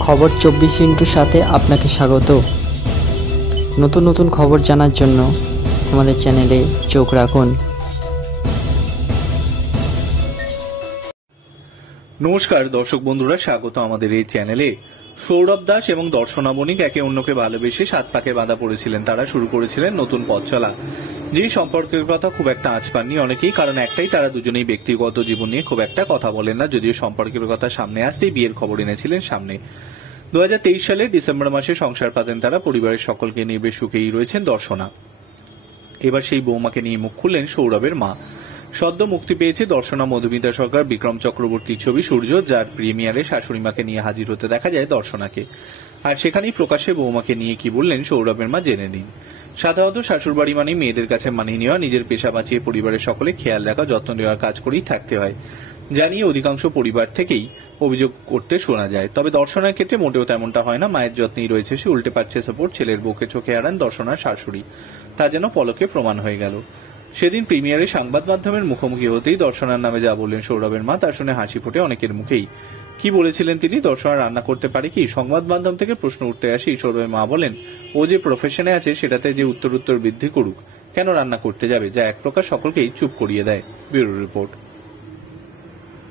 খবর 24 সাথে আপনাকে স্বাগত। নতুন নতুন খবর জানার জন্য আমাদের চ্যানেলে চোখ রাখুন। নমস্কার দর্শক বন্ধুরা, স্বাগত আমাদের এই চ্যানেলে। সৌরভ দাস এবং দর্শনা বণিক একে অন্যকে ভালোবেসে সাত পাকে বাঁধা পড়েছিলেন। তারা শুরু করেছিলেন নতুন পথ চলা। যে সম্পর্কের কথা খুব একটা আঁচ পাননি অনেকেই, কারণ একটাই, তারা দুজনেই ব্যক্তিগত জীবন নিয়ে খুব একটা কথা বলেন না। যদিও সম্পর্কের কথা সামনে আসতেই বিয়ের খবর এনেছিলেন সামনে। 2023 সালের ডিসেম্বর মাসে সংসার পাতেন তারা। পরিবারের সকলকে নিয়ে বেশ সুখেই রয়েছেন দর্শনা। এবার সেই বৌমাকে নিয়ে মুখ খুললেন সৌরভের মা। সদ্য মুক্তি পেয়েছে দর্শনা মধুমিতা সরকার বিক্রম চক্রবর্তীর ছবি সূর্য, যার প্রিমিয়ারে শাশুড়ি মাকে নিয়ে হাজির হতে দেখা যায় দর্শনাকে। আর সেখানেই প্রকাশ্যে বৌমাকে নিয়ে কি বললেন সৌরভের মা, জেনে নিন। সাধারণত শাশুড়বাড়ি মানে মেয়েদের কাছে মানিয়ে নেওয়া, নিজের পেশা বাঁচিয়ে পরিবারের সকলে খেয়াল রাখা, যত্ন নেওয়ার কাজ করেই থাকতে হয় জানিয়ে অধিকাংশ পরিবার থেকেই অভিযোগ করতে শোনা যায়। তবে দর্শনার ক্ষেত্রে মোটেও তেমনটা হয় না। মায়ের যত্নেই রয়েছে সে, উল্টে পাচ্ছে সাপোর্ট। ছেলের বউকে চোখে হারান দর্শনার শাশুড়ি, তা যেন পলকে প্রমাণ হয়ে গেল। সেদিন প্রিমিয়ারে সংবাদ মাধ্যমের মুখোমুখি হতেই দর্শনার নামে যা বললেন সৌরভের মা, তা শুনে হাসি ফোটে অনেকের মুখেই। কি বলেছিলেন তিনি? দর্শনা রান্না করতে পারে কি? সংবাদ মাধ্যম থেকে প্রশ্ন উঠতে আসি। সৌরভের মা বলেন, ও যে প্রফেশনে আছে সেটাতে যে উত্তর বৃদ্ধি করুক, কেন রান্না করতে যাবে, যা এক প্রকার সকলকেই চুপ করিয়ে দেয়। Bureau report.